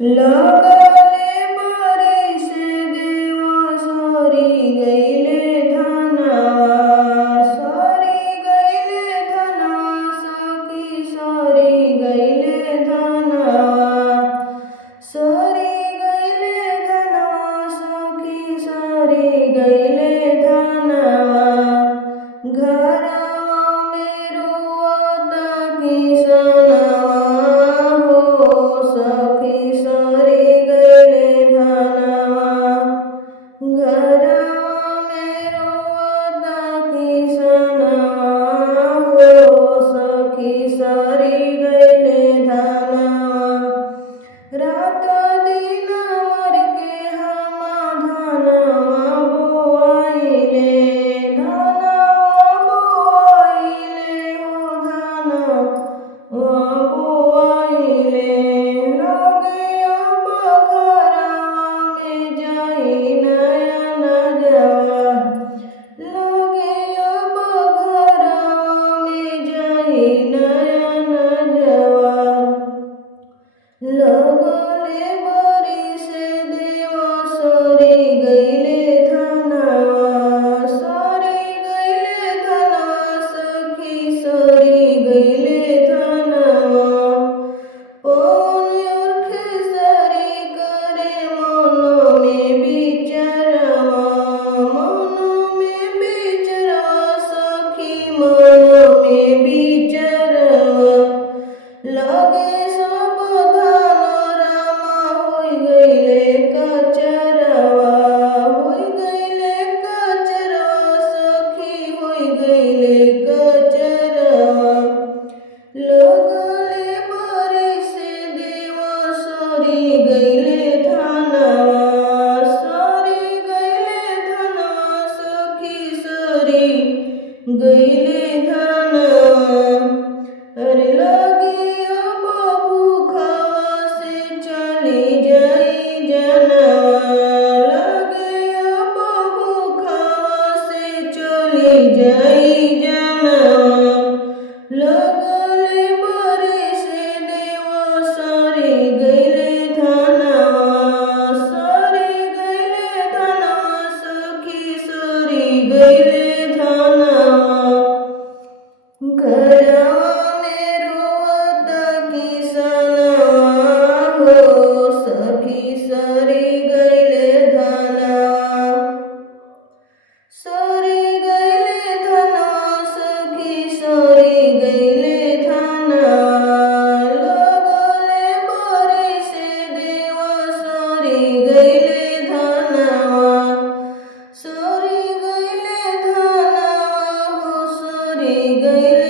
लगले बरिसे देवा सरी गइले धनवा सरी गइले धनवा सखी सरी गइले धनवा सरी गइले धनवा सखी सरी गइले धनवा घरवा में रोता किसनवा हो सखी सरी गइले धनवा घरवा में रोता किसनवा हो सखी सरी गइले धनवा रात दिन मर के हम धनवा बोआइले धनवा बोआइले हो धनवा बोआइले लगे अब घरवा में जाई नयन जवा लगे अब घरवा में जाई नयन जवा लगले बरिसे देवा सरी गइले धनवा सरी गइले धनवा सखी सरी गइले धनवा पवन उर्खे सरी करे मन में बिचरवा सखी मन में बिचरवा लगे सब धन रामा होई गइले कचरवा होई गइले कचरवा सखी होई गइले कचरवा लगले बरिसे देवा सरी गइले धनवा सरी गइले धनवा सखी सरी गइले धनवा अरे लगे अब भूखवा से चली जाई जनवा लगे अब भूखवा से चली जाई जनवा लगले बरिसे देवा सरी गइले धनवा सरी गइले धनवा सखी सरी गइले धनवा घरवा में रोता किसनवा हो सखी सरी गइले धनवा सरी गइले धनवा सखी सरी गइले धनवा लगले बरिसे देवा सरी गइले धनवा सरी गइले धनवा हो सरी गइले